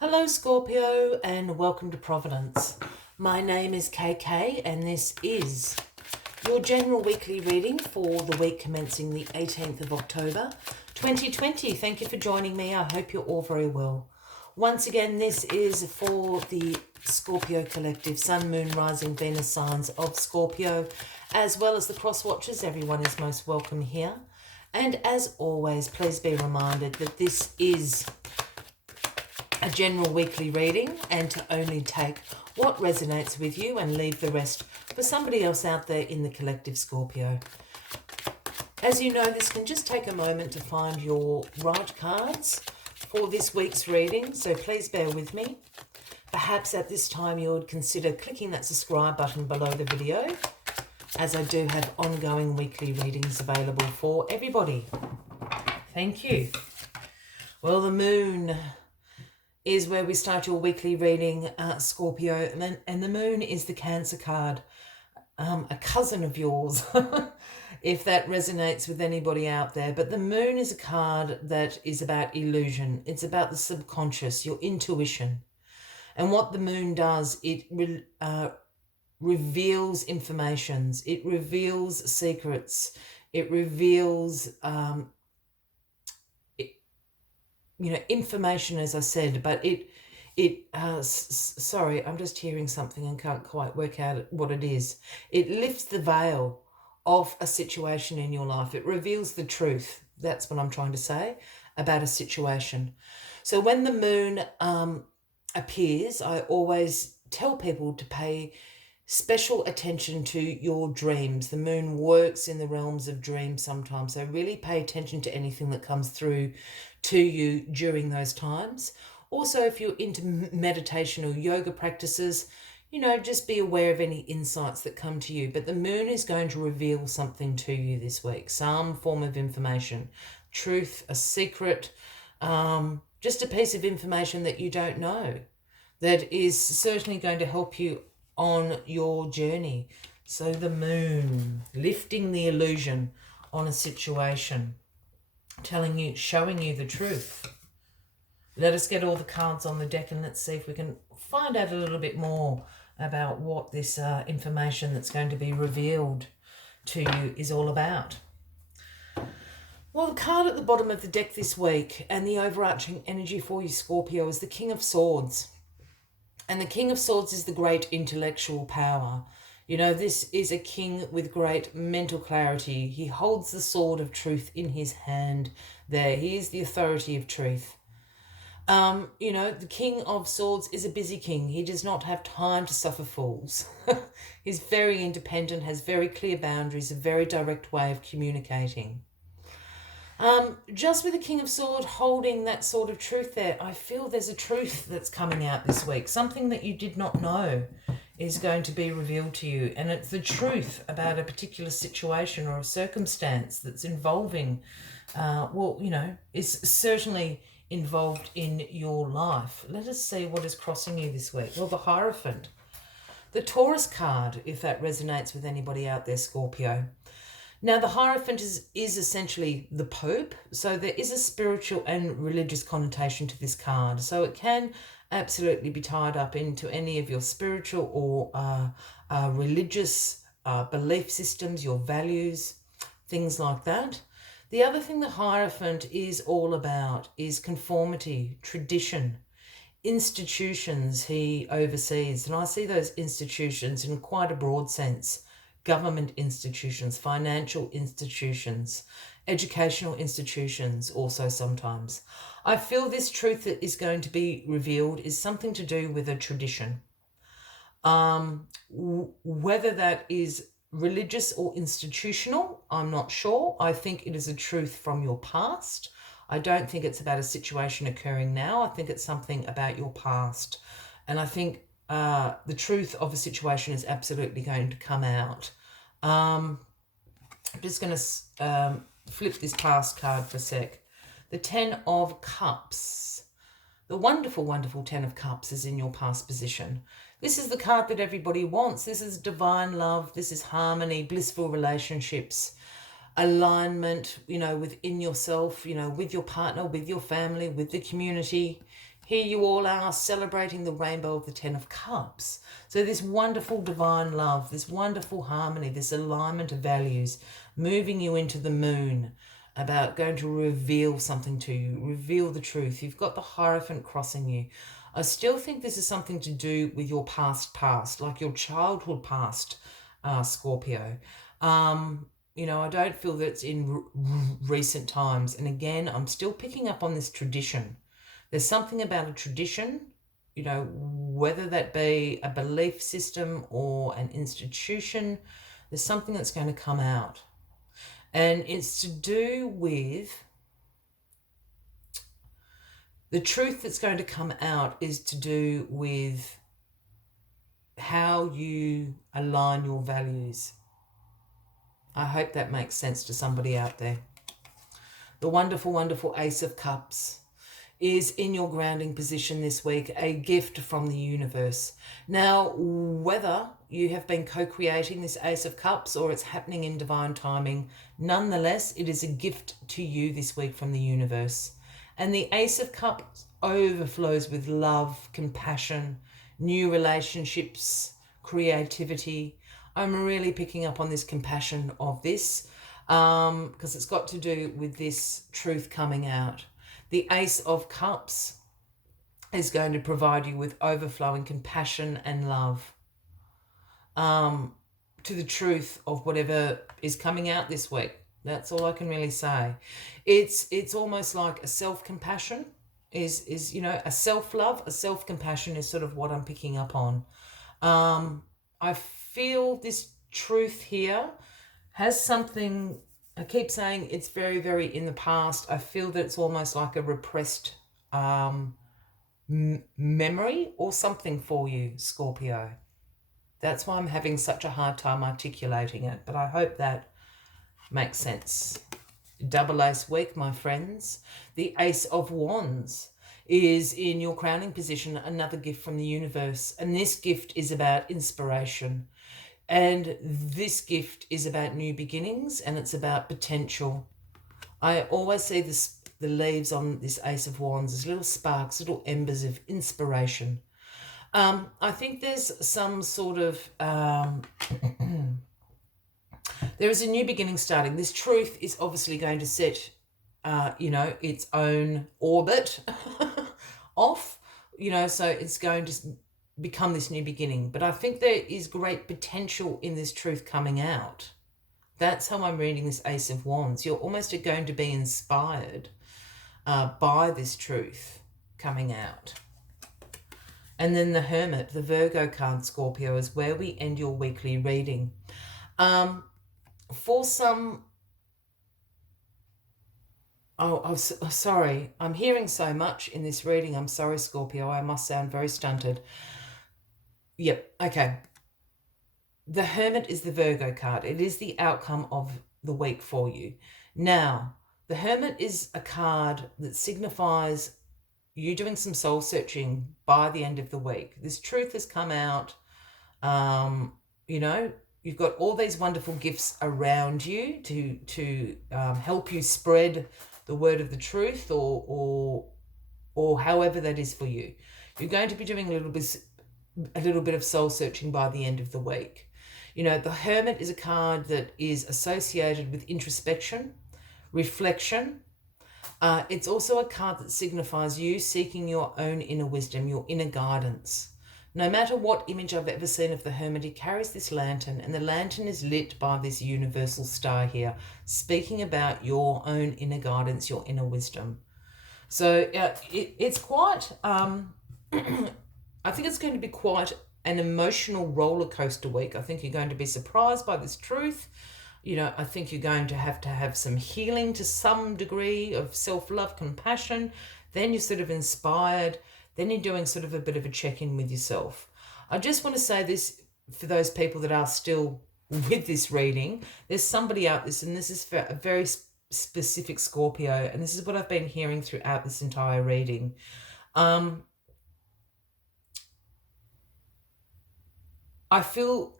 Hello Scorpio and welcome to Providence. My name is KK and this is your general weekly reading for the week commencing the 18th of October 2020. Thank you for joining me. I hope you're all very well. Once again, this is for the Scorpio collective, Sun, Moon, Rising, Venus signs of Scorpio, as well as the cross watchers. Everyone is most welcome here. And as always, please be reminded that this is a general weekly reading and to only take what resonates with you and leave the rest for somebody else out there in the collective Scorpio. As you know, this can just take a moment to find your right cards for this week's reading, so please bear with me. Perhaps at this time you would consider clicking that subscribe button below the video, as I do have ongoing weekly readings available for everybody. Thank you. Well, the moon is where we start your weekly reading, Scorpio, and the moon is the Cancer card, a cousin of yours, if that resonates with anybody out there. But the moon is a card that is about illusion. It's about the subconscious, your intuition. And what the moon does, it reveals informations, it reveals secrets, it reveals information, as I said, but sorry, I'm just hearing something and can't quite work out what it is. It lifts the veil of a situation in your life. It reveals the truth. That's what I'm trying to say about a situation. So when the moon appears, I always tell people to pay special attention to your dreams. The moon works in the realms of dreams sometimes, so really pay attention to anything that comes through to you during those times. Also, if you're into meditation or yoga practices, just be aware of any insights that come to you. But the moon is going to reveal something to you this week, some form of information, truth, a secret, just a piece of information that you don't know, that is certainly going to help you on your journey. So the moon, lifting the illusion on a situation, showing you the truth. Let us get all the cards on the deck and let's see if we can find out a little bit more about what this information that's going to be revealed to you is all about. Well, the card at the bottom of the deck this week and the overarching energy for you, Scorpio, is the King of Swords. And the King of Swords is the great intellectual power. This is a king with great mental clarity. He holds the sword of truth in his hand there. He is the authority of truth. The King of Swords is a busy king. He does not have time to suffer fools. He's very independent, has very clear boundaries, a very direct way of communicating. Just with the King of Swords holding that sword of truth there, I feel there's a truth that's coming out this week. Something that you did not know is going to be revealed to you. And it's the truth about a particular situation or a circumstance that's involving, is certainly involved in your life. Let us see what is crossing you this week. Well, the Hierophant, the Taurus card, if that resonates with anybody out there, Scorpio. Now, the Hierophant is essentially the Pope, so there is a spiritual and religious connotation to this card. So it can absolutely be tied up into any of your spiritual or religious belief systems, your values, things like that. The other thing the Hierophant is all about is conformity, tradition, institutions he oversees. And I see those institutions in quite a broad sense. Government institutions, financial institutions, educational institutions also sometimes. I feel this truth that is going to be revealed is something to do with a tradition. Whether that is religious or institutional, I'm not sure. I think it is a truth from your past. I don't think it's about a situation occurring now. I think it's something about your past. And I think the truth of a situation is absolutely going to come out. I'm just going to flip this past card for a sec. The 10 of Cups. The wonderful, wonderful 10 of Cups is in your past position. This is the card that everybody wants. This is divine love. This is harmony, blissful relationships, alignment, within yourself, with your partner, with your family, with the community. Here you all are celebrating the rainbow of the Ten of Cups. So this wonderful divine love, this wonderful harmony, this alignment of values, moving you into the moon, about going to reveal something to you, reveal the truth. You've got the Hierophant crossing you. I still think this is something to do with your past, like your childhood past, Scorpio. You know, I don't feel that it's in recent times. And again, I'm still picking up on this tradition. There's something about a tradition, you know, whether that be a belief system or an institution, there's something that's going to come out. And it's to do with the truth that's going to come out is to do with how you align your values. I hope that makes sense to somebody out there. The wonderful, wonderful Ace of Cups is in your grounding position this week, a gift from the universe. Now, whether you have been co-creating this Ace of Cups or it's happening in divine timing, nonetheless, it is a gift to you this week from the universe. And the Ace of Cups overflows with love, compassion, new relationships, creativity. I'm really picking up on this compassion of this because it's got to do with this truth coming out. The Ace of Cups is going to provide you with overflowing compassion and love to the truth of whatever is coming out this week. That's all I can really say. It's almost like a self-compassion is you know, a self-love, a self-compassion is sort of what I'm picking up on. I feel this truth here has something, I keep saying it's very, very in the past. I feel that it's almost like a repressed memory or something for you, Scorpio. That's why I'm having such a hard time articulating it, but I hope that makes sense. Double Ace week, my friends. The Ace of Wands is in your crowning position, another gift from the universe. And this gift is about inspiration. And this gift is about new beginnings and it's about potential. I always see the leaves on this Ace of Wands as little sparks, little embers of inspiration. I think there's some sort of... there is a new beginning starting. This truth is obviously going to set, you know, its own orbit off, you know, so it's going to become this new beginning. But I think there is great potential in this truth coming out. That's how I'm reading this Ace of Wands. You're almost going to be inspired by this truth coming out. And then the Hermit, the Virgo card, Scorpio, is where we end your weekly reading. For some... Oh, sorry. I'm hearing so much in this reading. I'm sorry, Scorpio. I must sound very stunted. Yep, okay. The Hermit is the Virgo card. It is the outcome of the week for you. Now, the Hermit is a card that signifies you doing some soul searching by the end of the week. This truth has come out. You know, you've got all these wonderful gifts around you to help you spread the word of the truth or however that is for you. You're going to be doing a little bit of soul searching by the end of the week. You know, the Hermit is a card that is associated with introspection, reflection. It's also a card that signifies you seeking your own inner wisdom, your inner guidance. No matter what image I've ever seen of the Hermit, he carries this lantern, and the lantern is lit by this universal star here, speaking about your own inner guidance, your inner wisdom. So it's quite... I think it's going to be quite an emotional roller coaster week. I think you're going to be surprised by this truth. You know, I think you're going to have some healing to some degree of self-love, compassion. Then you're sort of inspired. Then you're doing sort of a bit of a check-in with yourself. I just want to say this for those people that are still with this reading. There's somebody out this, and this is for a very specific Scorpio, and this is what I've been hearing throughout this entire reading. I feel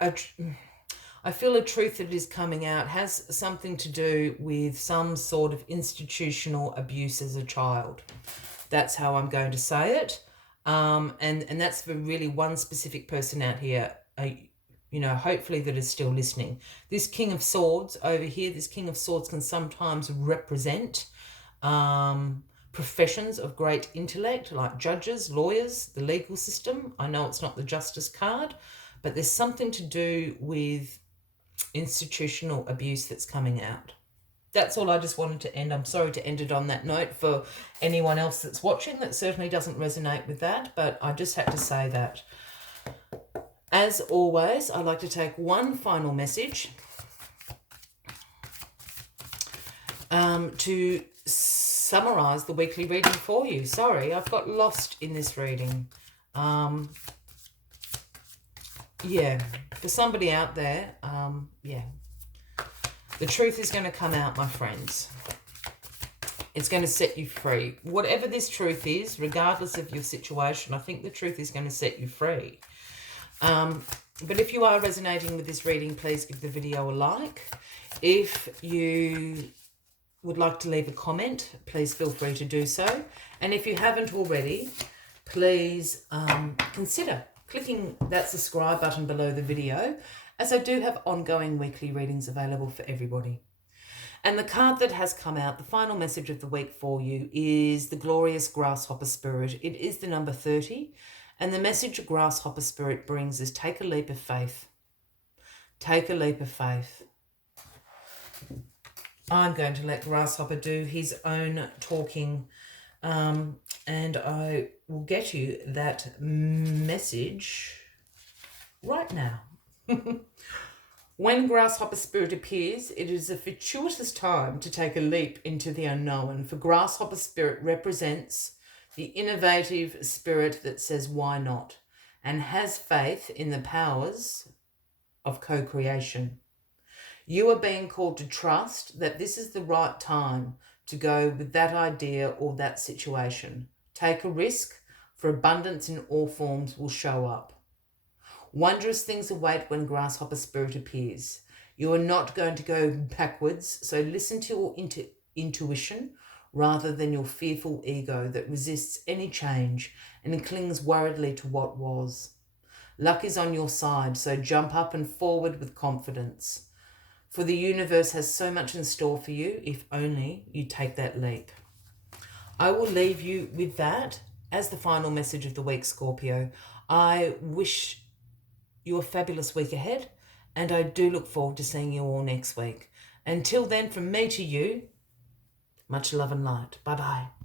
I feel a truth that is coming out has something to do with some sort of institutional abuse as a child. That's how I'm going to say it. And that's for really one specific person out here, hopefully that is still listening. This King of Swords over here, this King of Swords can sometimes represent professions of great intellect, like judges, lawyers, the legal system. I know it's not the Justice card, but there's something to do with institutional abuse that's coming out. That's all I just wanted to end. I'm sorry to end it on that note for anyone else that's watching. That certainly doesn't resonate with that, but I just had to say that. As always, I'd like to take one final message to summarize the weekly reading for you. Sorry, I've got lost in this reading. Yeah, for somebody out there, yeah. The truth is going to come out, my friends. It's going to set you free. Whatever this truth is, regardless of your situation, I think the truth is going to set you free. But if you are resonating with this reading, please give the video a like. If you would like to leave a comment, please feel free to do so. And if you haven't already, please consider clicking that subscribe button below the video, as I do have ongoing weekly readings available for everybody. And the card that has come out, the final message of the week for you, is the glorious Grasshopper Spirit. It is the number 30. And the message a Grasshopper Spirit brings is take a leap of faith. Take a leap of faith. I'm going to let Grasshopper do his own talking, and I will get you that message right now. When Grasshopper Spirit appears, it is a fortuitous time to take a leap into the unknown, for Grasshopper Spirit represents the innovative spirit that says why not, and has faith in the powers of co-creation. You are being called to trust that this is the right time to go with that idea or that situation. Take a risk, for abundance in all forms will show up. Wondrous things await when Grasshopper Spirit appears. You are not going to go backwards, so listen to your intuition rather than your fearful ego that resists any change and clings worriedly to what was. Luck is on your side, so jump up and forward with confidence. For the universe has so much in store for you if only you take that leap. I will leave you with that as the final message of the week, Scorpio. I wish you a fabulous week ahead, and I do look forward to seeing you all next week. Until then, from me to you, much love and light. Bye-bye.